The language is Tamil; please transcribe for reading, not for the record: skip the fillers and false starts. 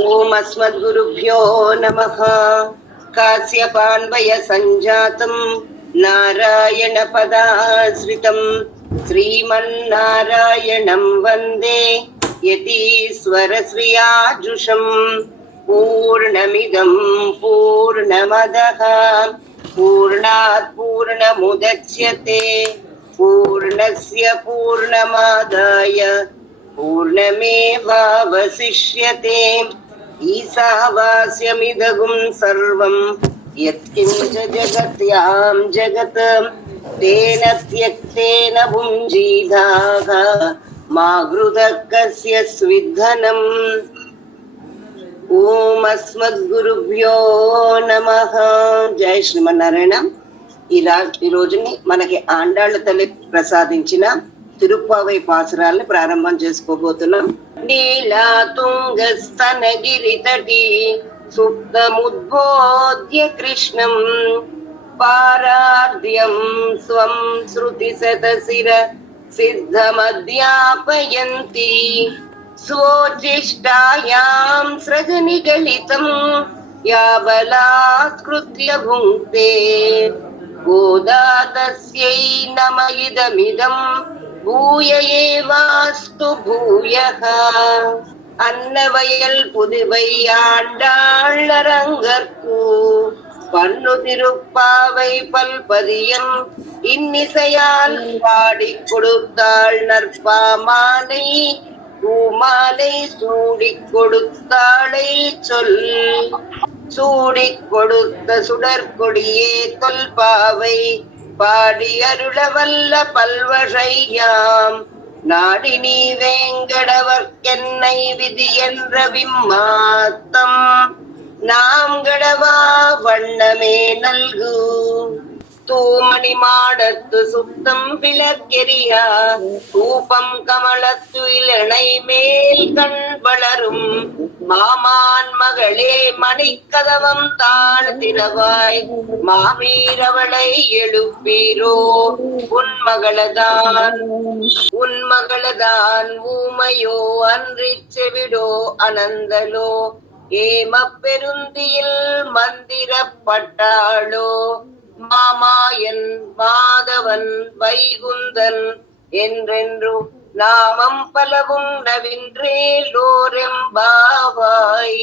ஓம் அஸ்மத்குருப்யோ நமः. காஸ்யபான்வய சஞ்சாதம் நாராயண பதாஸ்ரிதம் ஸ்ரீமன்னாராயணம் வந்தே யதீஸ்வரஸ்ரீயாஜுஷம். பூர்ணமிதம் பூர்ணமதः பூர்ணாத் பூர்ணமுதச்யதே பூர்ணஸ்ய பூர்ணமாதாய பூர்ணமேவாவசிஷ்யதே. ஈசாவாஸ்யமிதகும் சர்வம் யத்கிஞ்ச ஜகத்யாம் ஜகத் தேன த்யக்தேன புஞ்சீதாக மா க்ருதः கஸ்ய ஸ்வித்தனம். ஓம் అస్మద్గురుభ్యో నమః. జై శ్రీమన్నారాయణ. ఈ రోజుని మనకి ఆండాళ్ళ తల్లి ప్రసాదించిన తిరుప్పావై పాసురాల్ని ప్రారంభం చేసుకోబోతున్నాం. నీలా తుంగస్తనగిరి తటి సుప్తముద్బోధ్య కృష్ణం పారార్ధ్యం స్వం శృతి శతశిర సిద్ధమధ్యాపయంతి స్వోచిష్టాయాం సృజనిగళితం యాబలాత్కృత్య భుంక్తే గోదా తస్యై నమ ఇదమిదం பூய ஏவாஸ்து பூயக. அன்னவயல் புதுவை ஆண்டாளரங்கற்கு பன்னு திருப்பாவை பல்பதியம் இன்னிசையால் பாடி கொடுத்தாள் நற்பாமாலை பூமாலை சூடிக் கொடுத்தாளை சொல். சூடிக் கொடுத்த சுடற்கொடியே தொல்பாவை பாடி அருளவல்ல பல்வகையாம் நாடி நீ வேங்கடவர்க்கென்னை விதி என்ற விம்மாத்தம் நாம் கடவா வண்ணமே நல்கு. தூமணி மாடத்து சுத்தம் விளக்கெரியா தூபம் கமலத்து இளனை மேல் கண் வளரும் மாமான் மகளே மணிக்கதவம் தாழ்த்தினவாய் மாமீரவளை எழுப்பீரோ. உன்மகளதான் ஊமையோ அன்றிச் செவிடோ அனந்தலோ ஏம பெருந்தியில் மந்திரப்பட்டாளோ. மாமாயன் மாதவன் வைகுந்தன் என்றென்று நாமம் பலவும் நவின்றேலோரெம்பாவாய்.